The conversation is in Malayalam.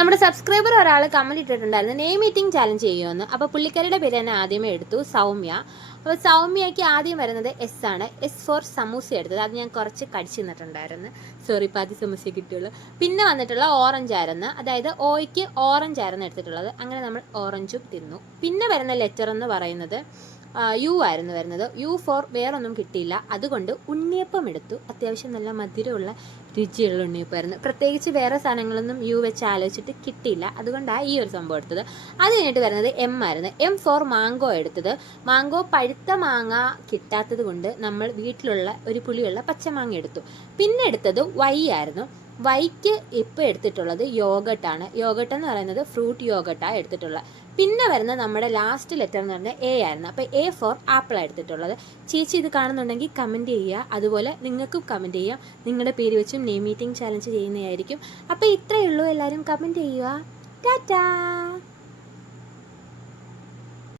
നമ്മുടെ സബ്സ്ക്രൈബർ ഒരാൾ കമന്റ് ഇട്ടിട്ടുണ്ടായിരുന്നു നെയിം മീറ്റിംഗ് ചാലഞ്ച് ചെയ്യുമെന്ന്. അപ്പോൾ പുള്ളിക്കാരിയുടെ പേര് തന്നെ ആദ്യമേ എടുത്തു, സൗമ്യ. അപ്പോൾ സൗമ്യയ്ക്ക് ആദ്യം വരുന്നത് എസ് ആണ്. എസ് ഫോർ സമൂസ എടുത്തത്. അത് ഞാൻ കുറച്ച് കടിച്ചു നിന്നിട്ടുണ്ടായിരുന്നു. സോറി, പാതി സമൂസ കിട്ടുള്ളൂ. പിന്നെ വന്നിട്ടുള്ള ഓറഞ്ച് ആയിരുന്നു, അതായത് ഓയ്ക്ക് ഓറഞ്ച് ആയിരുന്നു എടുത്തിട്ടുള്ളത്. അങ്ങനെ നമ്മൾ ഓറഞ്ചും തിന്നു. പിന്നെ വരുന്ന ലെറ്റർ എന്ന് പറയുന്നത് യു ആയിരുന്നു വരുന്നത്. യു ഫോർ വേറൊന്നും കിട്ടിയില്ല, അതുകൊണ്ട് ഉണ്ണിയപ്പം എടുത്തു. അത്യാവശ്യം നല്ല മധുരമുള്ള രുചിയുള്ള ഉണ്ണിയപ്പമായിരുന്നു. പ്രത്യേകിച്ച് വേറെ സാധനങ്ങളൊന്നും യു വെച്ച് ആലോചിച്ചിട്ട് കിട്ടിയില്ല, അതുകൊണ്ടാണ് ഈ ഒരു സംഭവം എടുത്തത്. അത് കഴിഞ്ഞിട്ട് വരുന്നത് എം ആയിരുന്നു. എം ഫോർ മാങ്കോ എടുത്തത്. മാങ്കോ പഴുത്ത മാങ്ങ കിട്ടാത്തത് കൊണ്ട് നമ്മൾ വീട്ടിലുള്ള ഒരു പുളിയുള്ള പച്ചമാങ്ങ എടുത്തു. പിന്നെ എടുത്തത് വൈ ആയിരുന്നു. വൈക്ക് ഇപ്പോൾ എടുത്തിട്ടുള്ളത് യോഗട്ടാണ്. യോഗട്ട് എന്ന് പറയുന്നത് ഫ്രൂട്ട് യോഗട്ടാണ് എടുത്തിട്ടുള്ളത്. പിന്നെ വരുന്ന നമ്മുടെ ലാസ്റ്റ് ലെറ്റർ എന്ന് പറഞ്ഞാൽ എ ആയിരുന്നു. അപ്പോൾ എ ഫോർ ആപ്പിളാണ് എടുത്തിട്ടുള്ളത്. ചേച്ചി ഇത് കാണുന്നുണ്ടെങ്കിൽ കമൻറ്റ് ചെയ്യുക, അതുപോലെ നിങ്ങൾക്കും കമൻറ്റ് ചെയ്യാം. നിങ്ങളുടെ പേര് വെച്ചും നെയിം മീറ്റിംഗ് ചാലഞ്ച് ചെയ്യുന്നതായിരിക്കും. അപ്പോൾ ഇത്രയേ ഉള്ളൂ. എല്ലാവരും കമൻറ്റ് ചെയ്യുക. ടാറ്റാ.